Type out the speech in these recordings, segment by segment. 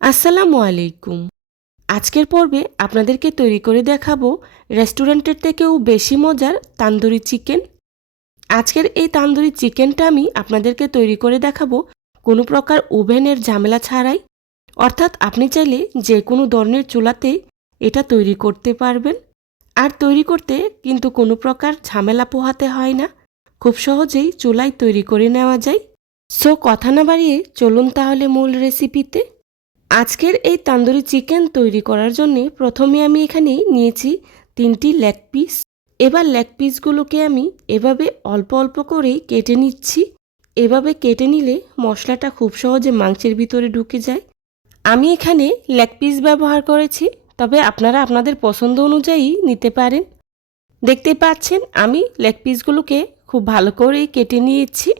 আসসালামু আলাইকুম। আজকের পর্বে আপনাদেরকে তৈরি করে দেখাবো রেস্টুরেন্টের থেকেও বেশি মজার তান্দুরি চিকেন। আজকের এই তান্দুরি চিকেনটা আমি আপনাদেরকে তৈরি করে দেখাবো কোনো প্রকার ওভেনের ঝামেলা ছাড়াই। অর্থাৎ আপনি চাইলে যে কোনো ধরনের চুলাতে এটা তৈরি করতে পারবেন। আর তৈরি করতে কিন্তু কোনো প্রকার ঝামেলা পোহাতে হয় না। খুব সহজেই চুলায় তৈরি করে নেওয়া যায়। সো কথা না বাড়িয়ে চলুন তাহলে মূল রেসিপিতে। আজকের এই তান্দুরি চিকেন তৈরি করার জন্য প্রথমে আমি এখানে নিয়েছি 3টি লেগ পিস। এবার লেগ পিসগুলোকে আমি এভাবে অল্প অল্প করে কেটে নিচ্ছি। এভাবে কেটে নিলে মশলাটা খুব সহজে মাংসের ভিতরে ঢুকে যায়। আমি এখানে লেগ পিস ব্যবহার করেছি, তবে আপনারা আপনাদের পছন্দ অনুযায়ী নিতে পারেন। দেখতে পাচ্ছেন আমি লেগ পিসগুলোকে খুব ভালো করে কেটে নিয়েছি।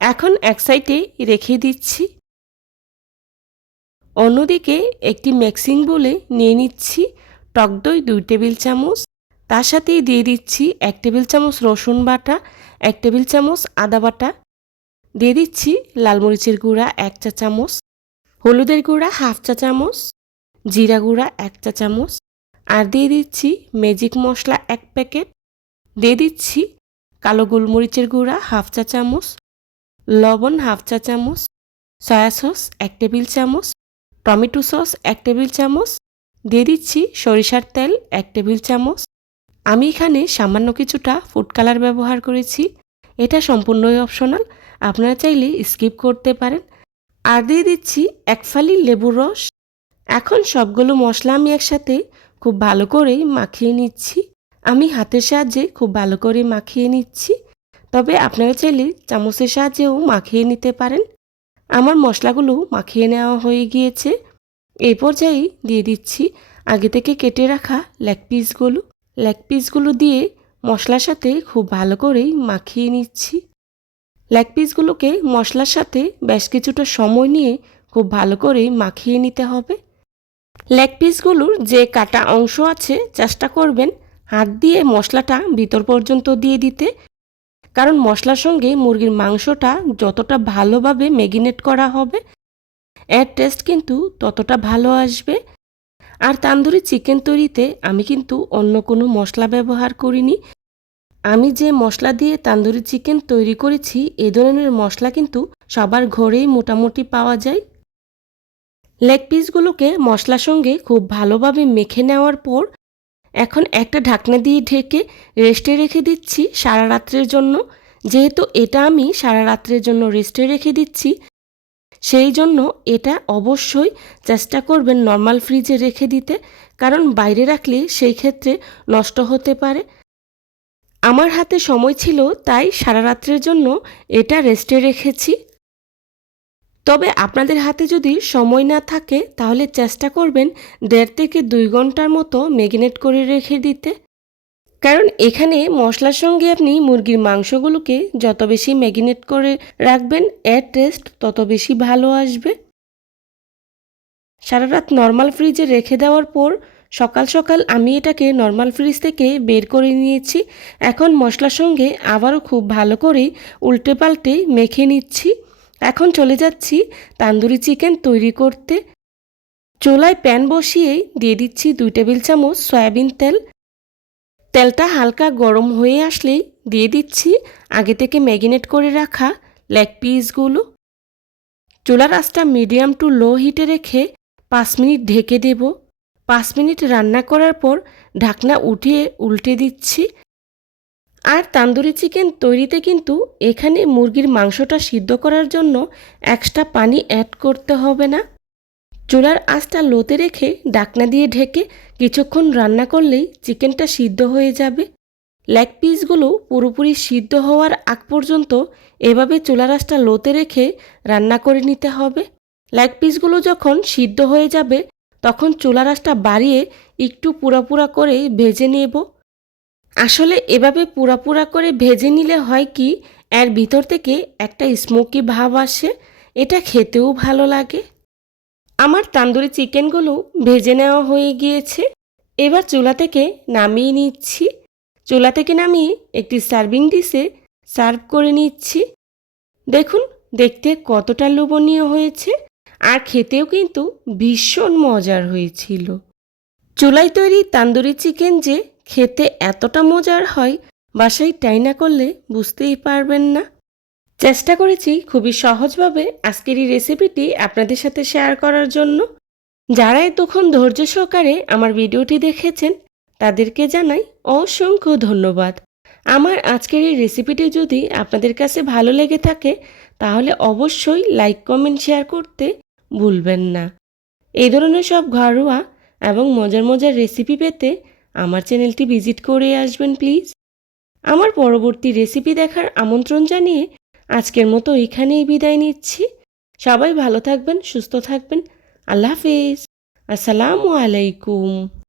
এখন এক সাইডে রেখে দিচ্ছি। অন্যদিকে একটি মিক্সিং বোলে নিয়ে নিচ্ছি টক দই 2 টেবিল চামচ। তার সাথেই দিয়ে দিচ্ছি 1 টেবিল চামচ রসুন বাটা, 1 টেবিল চামচ আদা বাটা, দিয়ে দিচ্ছি লাল মরিচের গুঁড়া 1 চা চামচ, হলুদের গুঁড়া 1/2 চা চামচ, জিরা গুঁড়া 1 চা চামচ, আর দিয়ে দিচ্ছি ম্যাজিক মশলা 1 প্যাকেট, দিয়ে দিচ্ছি কালো গোলমরিচের গুঁড়া 1/2 চা চামচ, লবণ 1/2 চা চামচ, সয়া সস 1 টেবিল চামচ, টমেটো সস 1 টেবিল চামচ, দিয়ে দিচ্ছি সরিষার তেল 1 টেবিল চামচ। আমি এখানে সামান্য কিছুটা ফুড কালার ব্যবহার করেছি। এটা সম্পূর্ণই অপশনাল, আপনারা চাইলে স্কিপ করতে পারেন। আর দিয়ে দিচ্ছি 1 ফালি লেবুর রস। এখন সবগুলো মশলা আমি একসাথে খুব ভালো করে মাখিয়ে নিচ্ছি। আমি হাতের সাহায্যে খুব ভালো করে মাখিয়ে নিচ্ছি, তবে আপনারা চাইলে চামচের সাহায্যেও মাখিয়ে নিতে পারেন। আমার মশলাগুলো মাখিয়ে নেওয়া হয়ে গিয়েছে। এই পর্যায়ে দিয়ে দিচ্ছি আগে থেকে কেটে রাখা লেগ পিসগুলো। লেগ পিসগুলো দিয়ে মশলার সাথে খুব ভালো করেই মাখিয়ে নিচ্ছি। লেগ পিসগুলোকে মশলার সাথে বেশ কিছুটা সময় নিয়ে খুব ভালো করে মাখিয়ে নিতে হবে। লেগ পিসগুলোর যে কাটা অংশ আছে চেষ্টা করবেন হাত দিয়ে মশলাটা ভিতর পর্যন্ত দিয়ে দিতে, কারণ মশলার সঙ্গে মুরগির মাংসটা যতটা ভালোভাবে ম্যারিনেট করা হবে এর টেস্ট কিন্তু ততটা ভালো আসবে। আর তান্দুরি চিকেন তৈরিতে আমি কিন্তু অন্য কোনো মশলা ব্যবহার করিনি। আমি যে মশলা দিয়ে তান্দুরি চিকেন তৈরি করেছি এ ধরনের মশলা কিন্তু সবার ঘরেই মোটামুটি পাওয়া যায়। লেগ পিসগুলোকে মশলার সঙ্গে খুব ভালোভাবে মেখে নেওয়ার পর এখন একটা ঢাকনা দিয়ে ঢেকে রেস্টে রেখে দিচ্ছি সারা রাত্রের জন্য। যেহেতু এটা আমি সারা রাত্রের জন্য রেস্টে রেখে দিচ্ছি, সেই জন্য এটা অবশ্যই চেষ্টা করবেন নর্মাল ফ্রিজে রেখে দিতে, কারণ বাইরে রাখলে সেই ক্ষেত্রে নষ্ট হতে পারে। আমার হাতে সময় ছিল তাই সারা রাত্রের জন্য এটা রেস্টে রেখেছি। তবে আপনাদের হাতে যদি সময় না থাকে তাহলে চেষ্টা করবেন 1.5 থেকে 2 ঘন্টার মতো ম্যারিনেট করে রেখে দিতে, কারণ এখানে মশলার সঙ্গে আপনি মুরগির মাংসগুলোকে যত বেশি ম্যারিনেট করে রাখবেন এর টেস্ট তত বেশি ভালো আসবে। সারা রাত নর্মাল ফ্রিজে রেখে দেওয়ার পর সকাল সকাল আমি এটাকে নর্মাল ফ্রিজ থেকে বের করে নিয়েছি। এখন মশলার সঙ্গে আবারও খুব ভালো করে উল্টে পাল্টে মেখে নিচ্ছি। এখন চলে যাচ্ছি তান্দুরি চিকেন তৈরি করতে। চুলায় প্যান বসিয়ে দিয়ে দিচ্ছি 2 টেবিল চামচ সয়াবিন তেল। তেলটা হালকা গরম হয়ে আসলেই দিয়ে দিচ্ছি আগে থেকে ম্যারিনেট করে রাখা লেগ পিসগুলো। চুলার আঁচটা মিডিয়াম টু লো হিটে রেখে 5 মিনিট ঢেকে দেব। 5 মিনিট রান্না করার পর ঢাকনা উঠিয়ে উল্টে দিচ্ছি। আর তান্দুরি চিকেন তৈরিতে কিন্তু এখানে মুরগির মাংসটা সিদ্ধ করার জন্য এক্সট্রা পানি অ্যাড করতে হবে না। চুলার আঁচটা লোতে রেখে ঢাকনা দিয়ে ঢেকে কিছুক্ষণ রান্না করলেই চিকেনটা সিদ্ধ হয়ে যাবে। লেগ পিসগুলো পুরোপুরি সিদ্ধ হওয়ার আগ পর্যন্ত এভাবে চুলার আঁচটা লোতে রেখে রান্না করে নিতে হবে। লেগ পিসগুলো যখন সিদ্ধ হয়ে যাবে তখন চুলার আঁচটা বাড়িয়ে একটু পুরা করে ভেজে নেব। আসলে এভাবে পুরা করে ভেজে নিলে হয় কি, এর ভিতর থেকে একটা স্মোকি ভাব আসে, এটা খেতেও ভালো লাগে। আমার তান্দুরি চিকেনগুলো ভেজে নেওয়া হয়ে গিয়েছে। এবার চুলা থেকে নামিয়ে নিচ্ছি। চুলা থেকে নামিয়ে একটি সার্ভিং ডিশে সার্ভ করে নিচ্ছি। দেখুন দেখতে কতটা লোভনীয় হয়েছে। আর খেতেও কিন্তু ভীষণ মজার হয়েছিল। চুলায় তৈরি তান্দুরি চিকেন যে খেতে এতটা মজার হয় বাসায় ট্রাই না করলে বুঝতেই পারবেন না। চেষ্টা করেছি খুবই সহজভাবে আজকের এই রেসিপিটি আপনাদের সাথে শেয়ার করার জন্য। যারা এতক্ষণ ধৈর্য সহকারে আমার ভিডিওটি দেখেছেন তাদেরকে জানাই অসংখ্য ধন্যবাদ। আমার আজকের এই রেসিপিটি যদি আপনাদের কাছে ভালো লেগে থাকে তাহলে অবশ্যই লাইক কমেন্ট শেয়ার করতে ভুলবেন না। এই ধরনের সব ঘরোয়া এবং মজার মজার রেসিপি পেতে আমার চ্যানেলটি ভিজিট করে আসবেন প্লিজ। আমার পরবর্তী রেসিপি দেখার আমন্ত্রণ জানিয়ে আজকের মতো এখানেই বিদায় নিচ্ছি। সবাই ভালো থাকবেন, সুস্থ থাকবেন। আল্লাহ হাফেজ। আসসালামু আলাইকুম।